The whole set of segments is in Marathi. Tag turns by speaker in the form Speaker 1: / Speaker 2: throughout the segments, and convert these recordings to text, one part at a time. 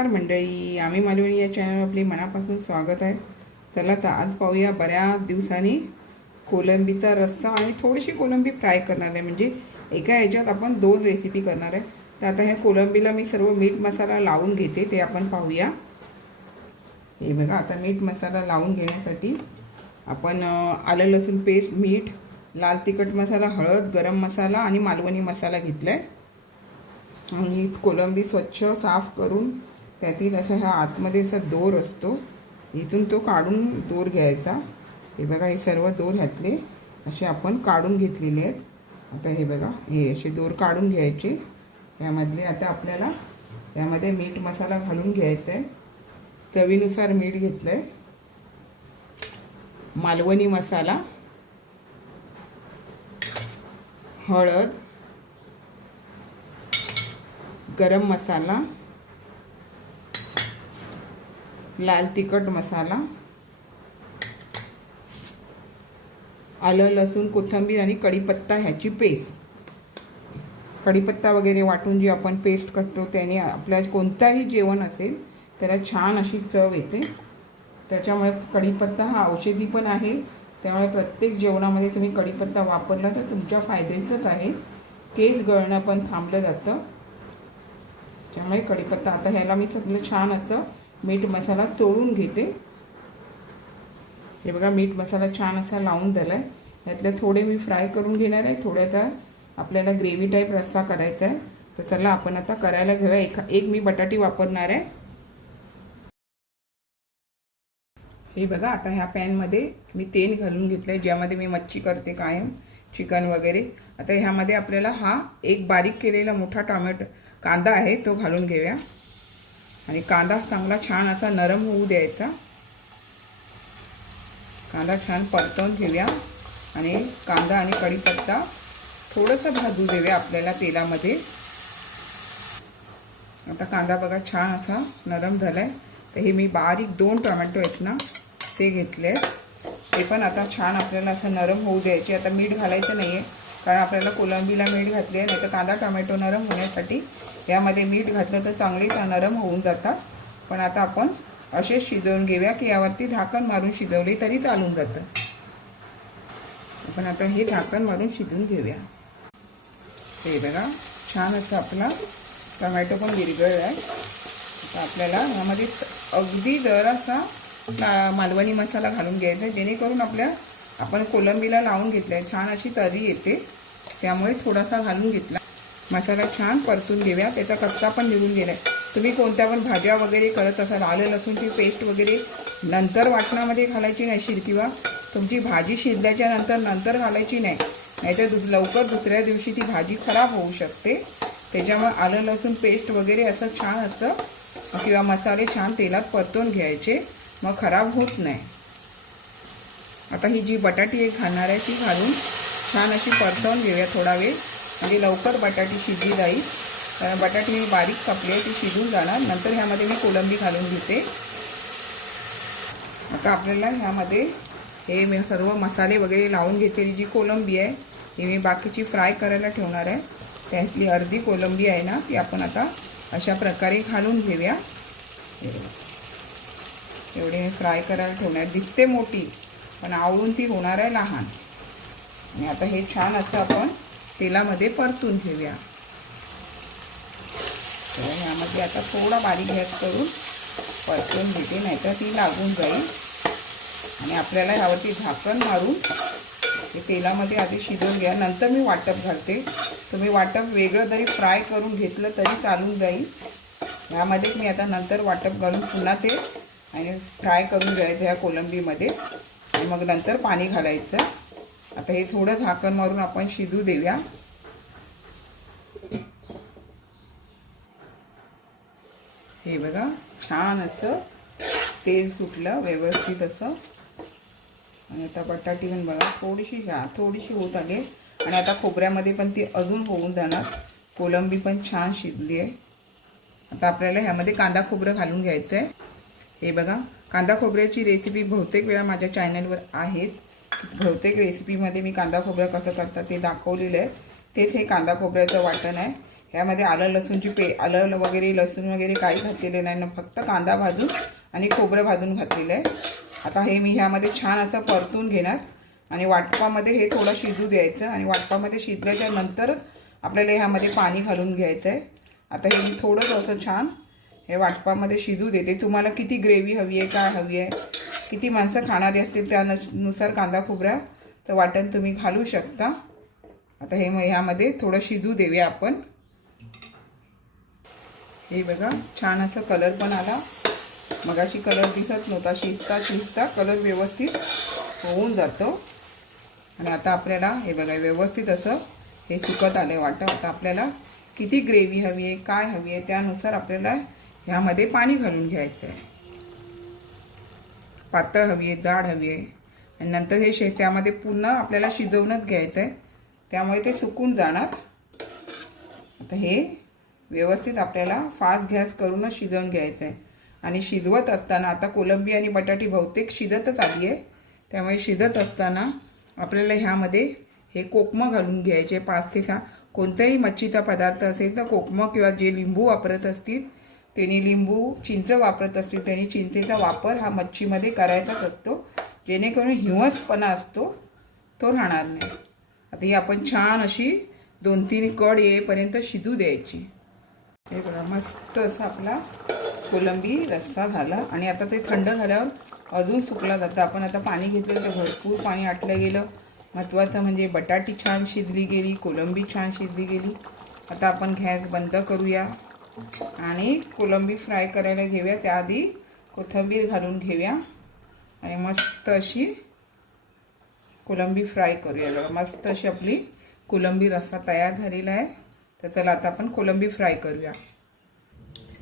Speaker 1: नमस्कार मंडळी आम्ही मालवणी या चॅनलवर आपली मनापासून स्वागत आहे. चला तर आज पाहूया बऱ्याच दिवसांनी कोलंबीचा रस्सा आणि थोडीशी कोलंबी फ्राय करणार आहे. म्हणजे एका ह्याच्यात आपण दोन रेसिपी करणार आहे. तर आता ह्या कोलंबीला मी सर्व मीठ मसाला लावून घेते ते आपण पाहूया. हे बघा आता मीठ मसाला लावून घेण्यासाठी आपण आलं लसूण पेस्ट मीठ लाल तिखट मसाला हळद गरम मसाला आणि मालवणी मसाला घेतला आहे आणि कोलंबी स्वच्छ साफ करून त्यातील असा ह्या आतमध्ये असा दोर असतो. इथून तो काढून दोर घ्यायचा. हे बघा हे सर्व दोर ह्यातले असे आपण काढून घेतलेले आहेत. आता हे बघा हे असे दोर काढून घ्यायचे. यामधले आता आपल्याला यामध्ये मीठ मसाला घालून घ्यायचा आहे चवीनुसार मीठ घेतलं आहे मालवणी मसाला हळद गरम मसाला लाल तिखट मसाला आलं लसूण कोथिंबीर आणि कढीपत्ता ह्याची पेस्ट कढीपत्ता वगैरे वाटून जी आपण पेस्ट करतो त्याने आपल्या कोणताही जेवण असेल त्याला छान अशी चव येते. त्याच्यामुळे कढीपत्ता हा औषधी पण आहे. त्यामुळे प्रत्येक जेवणामध्ये तुम्ही कढीपत्ता वापरला तर तुमच्या फायद्याचंच आहे. केस गळणं पण थांबलं जातं. त्यामुळे कढीपत्ता आता ह्याला मी सगळं छान असं मीठ मसाला तोळून घेते. हे बघा मीठ मसाला छान असा लावून झाला आहे ह्यातले थोडे मी फ्राय करून घेणार आहे. थोड्याचा आपल्याला ग्रेव्ही टाईप रस्सा करायचा आहे. तर चला आपण आता करायला घेऊया. एका एक मी बटाटी वापरणार आहे. हे बघा आता ह्या पॅनमध्ये मी तेल घालून घेतलं आहे ज्यामध्ये मी मच्छी करते कायम चिकन वगैरे. आता ह्यामध्ये आपल्याला हा एक बारीक केलेला मोठा टोमॅटो कांदा आहे तो घालून घेऊया. आणि कांदा चांगला छान असा नरम होऊ द्यायचा. कांदा छान परतवून घेऊया. आणि कांदा आणि कढीपत्ता थोडंसं भाजू देऊया आपल्याला तेलामध्ये. आता कांदा बघा छान असा नरम झाला आहे तर हे मी बारीक दोन टोमॅटो आहेत ना ते घेतले ते पण आता छान आपल्याला असं नरम होऊ द्यायचे. आता मीठ घालायचं नाही आहे कारण आपल्याला कोलंबीला मीठ घातली आहे नाही तर कांदा टोमॅटो नरम होण्यासाठी यामध्ये मीठ घातलं तर चांगलेच नरम होऊन जातात. पण आता आपण असेच शिजवून घेऊया की यावरती झाकण मारून शिजवले तरी चालून जातं. आपण आता हे झाकण मारून शिजवून घेऊया. हे बघा छान असं आपला टोमॅटो पण विरघळला आहे आता आपल्याला ह्यामध्ये अगदी जरासा मालवणी मसाला घालून घ्यायचा आहे जेणेकरून आपल्या आपण कोलंबीला लावून घेतलं आहे छान अशी तरी येते. त्यामुळे थोडासा घालून घेतला. मसाला छान परतून घेऊया. त्याचा कच्चा पण निघून गेला आहे तुम्ही कोणत्या पण भाज्या वगैरे करत असाल आलं लसूणची पेस्ट वगैरे नंतर वाटणामध्ये घालायची नाही शिर किंवा तुमची भाजी शिजल्याच्या नंतर नंतर घालायची नाही. नाहीतर दु लवकर दुसऱ्या दिवशी ती भाजी खराब होऊ शकते. त्याच्यामुळे आलं लसूण पेस्ट वगैरे असं छान असं किंवा मसाले छान तेलात परतून घ्यायचे. मग खराब होत नाही. आता ही जी बटाटी एक घालणार आहे ती घालून छान अशी परतवून घेऊया थोडा वेळ. म्हणजे लवकर बटाटी शिजली जाईल. कारण बटाटी मी बारीक कापली आहे ती शिजून जाणार. नंतर ह्यामध्ये मी कोलंबी घालून घेते. आता आपल्याला ह्यामध्ये हे मी सर्व मसाले वगैरे लावून घेतलेली जी कोलंबी आहे ही मी बाकीची फ्राय करायला ठेवणार आहे. त्यातली अर्धी कोलंबी आहे ना ती आपण आता अशा प्रकारे घालून घेऊया. एवढे एवढी मी फ्राय करायला ठेवणार. दिसते मोठी पण आवळून ती होणार आहे लहान. आणि आता हे छान असं आपण तेलामध्ये परतून घेऊया. तर ह्यामध्ये आता थोडा बारीक गॅस करून परतून घेते नाहीतर ती लागून जाईल. आणि आपल्याला ह्यावरती झाकण मारून ते तेलामध्ये आधी शिजवून घ्या. नंतर मी वाटप घालते. तुम्ही वाटप वेगळं जरी फ्राय करून घेतलं तरी चालून जाईल. ह्यामध्येच मी आता नंतर वाटप घालून पुन्हा ते आणि फ्राय करून घ्यायचं ह्या कोलंबीमध्ये. आणि मग नंतर पाणी घालायचं. आता हे थोडं झाकण मारून आपण शिजू देऊया. हे बघा छान असं तेल सुटलं व्यवस्थित असं. आणि आता बटाटी पण बघा थोडीशी घ्या थोडीशी होत आली आणि आता खोबऱ्यामध्ये पण ती अजून होऊन जाणार. कोलंबी पण छान शिजली आहे आता आपल्याला ह्यामध्ये कांदा खोबरं घालून घ्यायचं आहे हे बघा कांदा खोबऱ्याची रेसिपी बहुतेक वेळा माझ्या चॅनलवर आहेत. बहुतेक रेसिपीमध्ये मी कांदा खोबरं कसं करतात ते दाखवलेलं आहे. तेच हे कांदा खोबऱ्याचं वाटण आहे. ह्यामध्ये आलं लसूणची पे आलं वगैरे लसूण वगैरे काही घातलेलं नाही. ना फक्त कांदा भाजून आणि खोबरं भाजून घातलेलं आहे. आता हे मी ह्यामध्ये छान असं परतून घेणार. आणि वाटपामध्ये हे थोडं शिजू द्यायचं आणि वाटपामध्ये शिजल्याच्या नंतरच आपल्याला ह्यामध्ये पाणी घालून घ्यायचं आहे. आता हे मी थोडंच असं छान हे वाटपामध्ये शिजू देते तुम्हाला किती ग्रेव्ही हवी आहे काय हवी आहे किती माणसं खाणारी असतील त्यानुसार कांदा खोबरा तर वाटण तुम्ही घालू शकता. आता हे मग ह्यामध्ये थोडं शिजू देऊया आपण. हे बघा छान असं कलर पण आला. मगाशी कलर दिसत नव्हता शिजता शिजता कलर व्यवस्थित होऊन जातो. आणि आता आपल्याला हे बघा व्यवस्थित असं हे सुकत आहे वाटतं आता आपल्याला किती ग्रेव्ही हवी आहे काय हवी आहे त्यानुसार आपल्याला ह्यामध्ये पाणी घालून घ्यायचं आहे. पातळ हवी आहे जाड हवी आहे आणि नंतर हे शे त्यामध्ये पुन्हा आपल्याला शिजवूनच घ्यायचं आहे त्यामुळे ते सुकून जाणार. आता हे व्यवस्थित आपल्याला फास्ट गॅस करूनच शिजवून घ्यायचं आहे आणि शिजवत असताना आता कोलंबी आणि बटाटी बहुतेक शिजतच आली आहे. त्यामुळे शिजत असताना आपल्याला ह्यामध्ये हे कोकमं घालून घ्यायचे. पाच ते सहा कोणत्याही मच्छीचा पदार्थ असेल तर कोकमं किंवा जे लिंबू वापरत असतील त्यांनी लिंबू चिंच वापरत असतील त्यांनी चिंचेचा वापर हा मच्छीमध्ये करायचाच असतो. जेणेकरून हिवसपणा असतो तो राहणार नाही. आता ही आपण छान अशी दोन तीन कड येईपर्यंत शिजू द्यायची. हे बघा मस्त असा आपला कोलंबी रस्सा झाला. आणि आता ते थंड झाल्यावर अजून सुकला जातं. आपण आता पाणी घेतलं तर भरपूर पाणी आटलं गेलं. महत्त्वाचं म्हणजे बटाटी छान शिजली गेली कोलंबी छान शिजली गेली. आता आपण गॅस बंद करूया. आणि कोलंबी फ्राय करायला घेऊया. त्याआधी कोथिंबीर घालून घेऊया. आणि मस्त अशी कोलंबी फ्राय करूया. बघा मस्त अशी आपली कोलंबी रस्सा तयार झालेला आहे. तर चला आता आपण कोलंबी फ्राय करूया.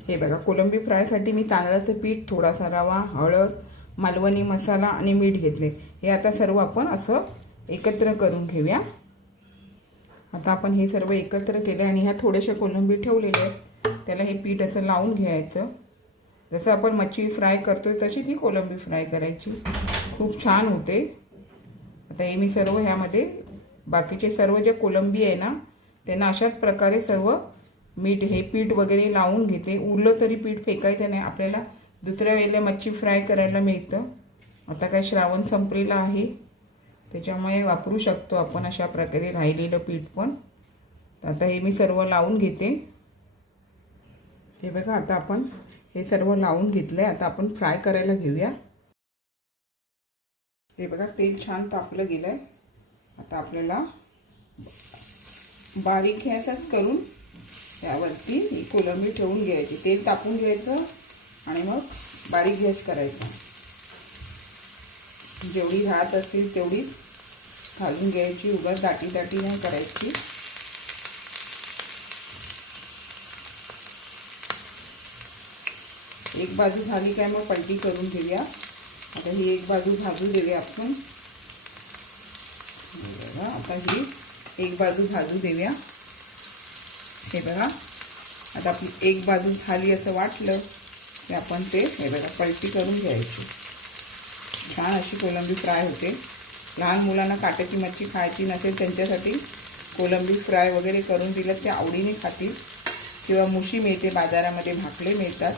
Speaker 1: हे बघा कोलंबी फ्रायसाठी मी तांदळाचं पीठ थोडासा रवा हळद मालवणी मसाला आणि मीठ घेतले. हे आता सर्व आपण असं एकत्र करून घेऊया. आता आपण हे सर्व एकत्र केले आणि ह्या थोड्याशा कोलंबी ठेवलेल्या आहेत. त्याला हे पीठ असं लावून घ्यायचं. जसं आपण मच्छी फ्राय करतोय तशी ती कोलंबी फ्राय करायची. खूप छान होते. आता हे मी सर्व ह्यामध्ये बाकीचे सर्व जे कोलंबी आहे ना त्यांना अशाच प्रकारे सर्व मीठ हे पीठ वगैरे लावून घेते. उरलं तरी पीठ फेकायचं नाही. आपल्याला दुसऱ्या वेळेला मच्छी फ्राय करायला मिळतं. आता काय श्रावण संपलेलं आहे. त्याच्यामुळे वापरू शकतो आपण अशा प्रकारे राहिलेलं पीठ पण. आता हे मी सर्व लावून घेते. हे बघा आता आपण हे सर्व लावून घेतलं आहे आता आपण फ्राय करायला घेऊया. हे बघा तेल छान तापलं गेलं आहे आता आपल्याला बारीक गॅसच करून त्यावरती ही कोलंबी ठेवून घ्यायची. तेल तापून घ्यायचं आणि मग बारीक गॅस करायचा. जेवढी राहत असतील तेवढी घालून घ्यायची. उगाच दाटी दाटी नाही करायची. एक बाजू झाली काय मग पलटी करून घेऊया. आता ही एक बाजू भाजू देऊया आपण. बघा आता ही एक बाजू भाजू देऊया. हे बघा आता आपली एक बाजू झाली असं वाटलं की आपण ते हे बघा पलटी करून घ्यायची. छान अशी कोलंबी फ्राय होते. लहान मुलांना काट्याची मच्छी खायची नसेल त्यांच्यासाठी कोलंबी फ्राय वगैरे करून दिलं ते आवडीने खातील. किंवा मुशी मिळते बाजारामध्ये भाकले मिळतात.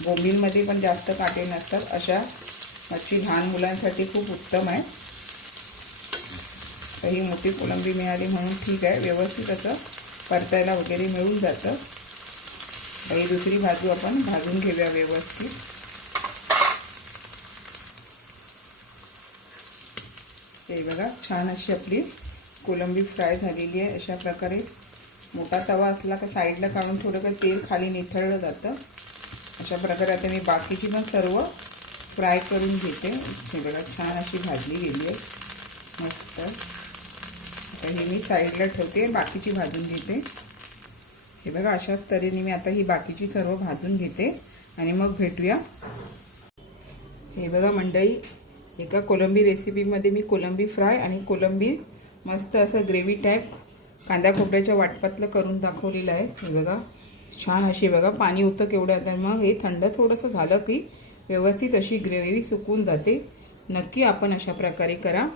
Speaker 1: बोंबीलमध्ये पण जास्त काटे नसतात. अशा मच्छी लहान मुलांसाठी खूप उत्तम आहे. तर ही मोठी कोलंबी मिळाली म्हणून ठीक आहे. व्यवस्थित असं परतायला वगैरे मिळून जातं. ही दुसरी भाजू आपण भाजून घेऊया व्यवस्थित. ते बघा छान अशी आपली कोलंबी फ्राय झालेली आहे. अशा प्रकारे मोठा तवा असला का साईडला काढून थोडं काही तेल खाली निथळलं जातं. अशा प्रकारे आता मी बाकीची पण सर्व फ्राय करून घेते. हे बघा छान अशी भाजली गेली आहे. मस्त. आता हे मी साईडला ठेवते बाकीची भाजून घेते. हे बघा अशाच तऱ्हेने मी आता ही बाकीची सर्व भाजून घेते. आणि मग भेटूया. हे बघा मंडळी एका कोलंबी रेसिपीमध्ये मी कोलंबी फ्राय आणि कोलंबी मस्त असं ग्रेव्ही टाईप कांदा खोबऱ्याच्या वाटपातलं करून दाखवलेलं आहे. हे बघा छान अशी बघा पाणी होतं केवढं तर मग हे थंड थोडंसं झालं की व्यवस्थित अशी ग्रेव्ही सुकून जाते. नक्की आपण अशा प्रकारे करा.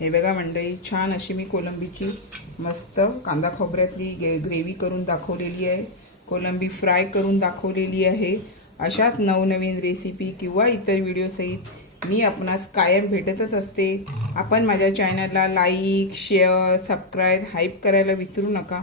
Speaker 1: हे बघा मंडळी छान अशी मी कोलंबीची मस्त कांदा खोबऱ्यातली गे ग्रेव्ही करून दाखवलेली आहे. कोलंबी फ्राय करून दाखवलेली आहे. अशाच नवनवीन रेसिपी किंवा इतर व्हिडिओसहित मी आपणास कायम भेटतच असते. आपण माझ्या चॅनलला लाईक शेअर सबस्क्राईब हाईप करायला विसरू नका.